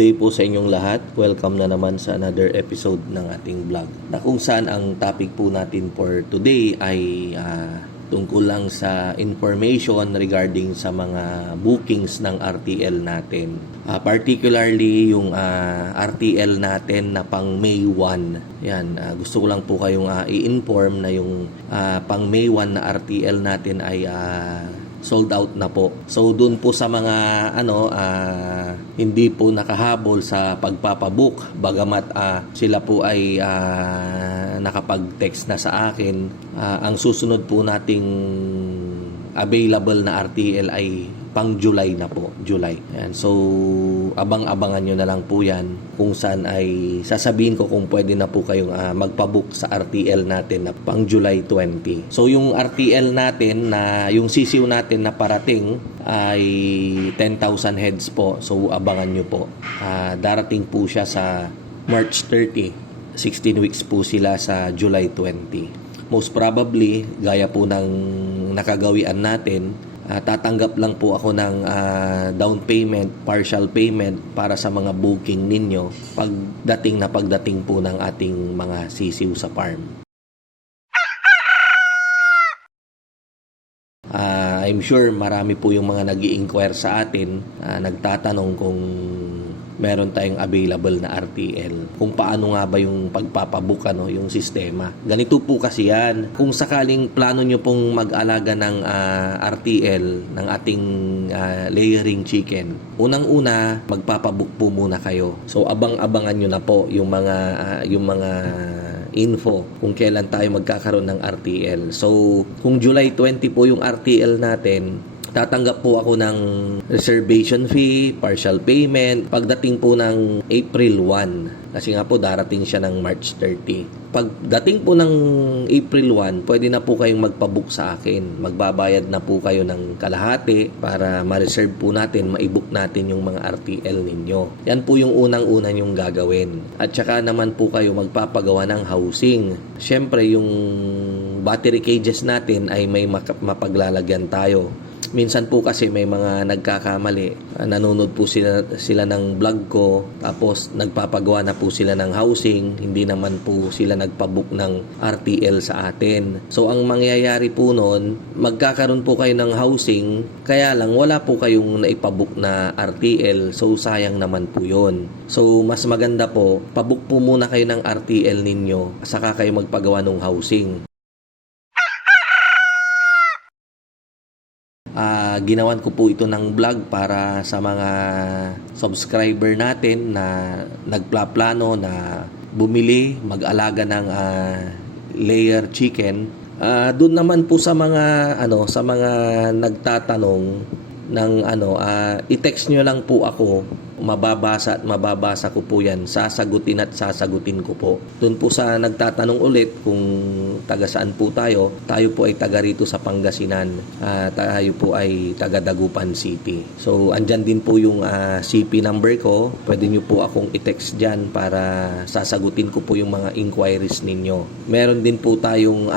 day po sa inyong lahat. Welcome na naman sa another episode ng ating vlog. Na kung saan ang topic po natin for today ay tungkol lang sa information regarding sa mga bookings ng RTL natin. Particularly yung RTL natin na pang May 1. Yan, gusto ko lang po kayong i-inform na yung pang May 1 na RTL natin ay sold out na po. So doon po sa mga hindi po nakahabol sa pagpapabook, bagamat sila po ay nakapag-text na sa akin, ang susunod po nating available na RTL ay pang July na po, July. Yan. So abang-abangan nyo na lang po yan kung saan ay sasabihin ko kung pwede na po kayong magpabook sa RTL natin na pang July 20. So yung RTL natin na yung sisiw natin na parating ay 10,000 heads po. So abangan nyo po. Darating po siya sa March 30. 16 weeks po sila sa July 20. Most probably, gaya po ng nakagawian natin, tatanggap lang po ako ng down payment, partial payment para sa mga booking ninyo pagdating po ng ating mga sisiw sa farm. I'm sure marami po yung mga nag-i-inquire sa atin, nagtatanong kung meron tayong available na RTL. Kung paano nga ba yung pagpapabook, yung sistema. Ganito po kasi yan. Kung sakaling plano nyo pong mag-alaga ng RTL, ng ating layering chicken, unang-una, magpapabook po muna kayo. So, abang-abangan nyo na po yung mga info kung kailan tayo magkakaroon ng RTL. So, kung July 20 po yung RTL natin, tatanggap po ako ng reservation fee, partial payment, pagdating po ng April 1. Kasi nga po, darating siya ng March 30. Pagdating po ng April 1, pwede na po kayong magpabook sa akin. Magbabayad na po kayo ng kalahati para ma-reserve po natin, ma-book natin yung mga RTL ninyo. Yan po yung unang-una yung gagawin. At saka naman po kayo magpapagawa ng housing. Siyempre, yung battery cages natin ay may mapaglalagyan tayo. Minsan po kasi may mga nagkakamali. Nanonood po sila ng vlog ko, tapos nagpapagawa na po sila ng housing, hindi naman po sila nagpabook ng RTL sa atin. So ang mangyayari po noon, magkakaroon po kayo ng housing, kaya lang wala po kayong naipabook na RTL, so sayang naman po yon. So mas maganda po, pabook po muna kayo ng RTL ninyo, saka kayo magpagawa ng housing. Ginawan ko po ito ng vlog para sa mga subscriber natin na nagplaplano na bumili, mag-alaga ng layer chicken. Doon naman po sa mga nagtatanong ng i-text nyo lang po ako, mababasa ko po yan, sasagutin ko po. Doon po sa nagtatanong ulit kung taga saan po tayo po ay taga rito sa Pangasinan, tayo po ay taga Dagupan City. So andyan din po yung CP number ko, pwede nyo po akong i-text dyan para sasagutin ko po yung mga inquiries ninyo. Meron din po tayong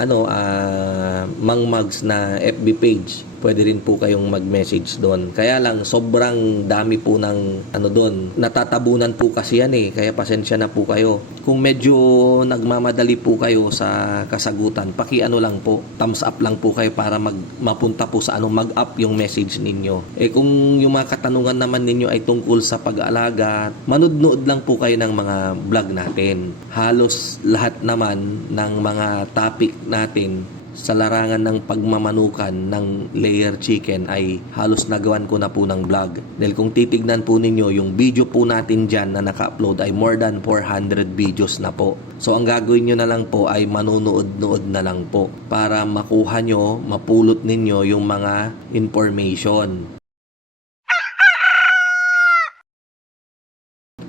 Mang Mags na FB page, pwede rin po kayong mag-message doon. Kaya lang sobrang dami po ng doon. Natatabunan po kasi yan kaya pasensya na po kayo. Kung medyo nagmamadali po kayo sa kasagutan, lang po, thumbs up lang po kayo para mapunta po sa mag-up yung message ninyo. Kung yung mga katanungan naman ninyo ay tungkol sa pag-aalaga, manood-nood lang po kayo ng mga vlog natin. Halos lahat naman ng mga topic natin sa larangan ng pagmamanukan ng layer chicken ay halos nagawan ko na po ng vlog. Dahil kung titignan po ninyo, yung video po natin dyan na naka-upload ay more than 400 videos na po. So ang gagawin nyo na lang po ay manunood-nood na lang po para makuha nyo, mapulot ninyo yung mga information.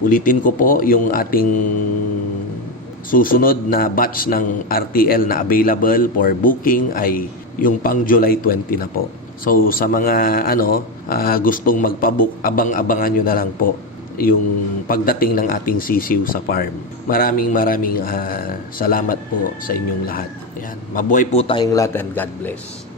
Ulitin ko po, yung ating susunod na batch ng RTL na available for booking ay yung pang July 20 na po. So sa mga gustong magpabook, abang-abangan nyo na lang po yung pagdating ng ating sisiw sa farm. Maraming salamat po sa inyong lahat. Ayan. Mabuhay po tayong lahat and God bless.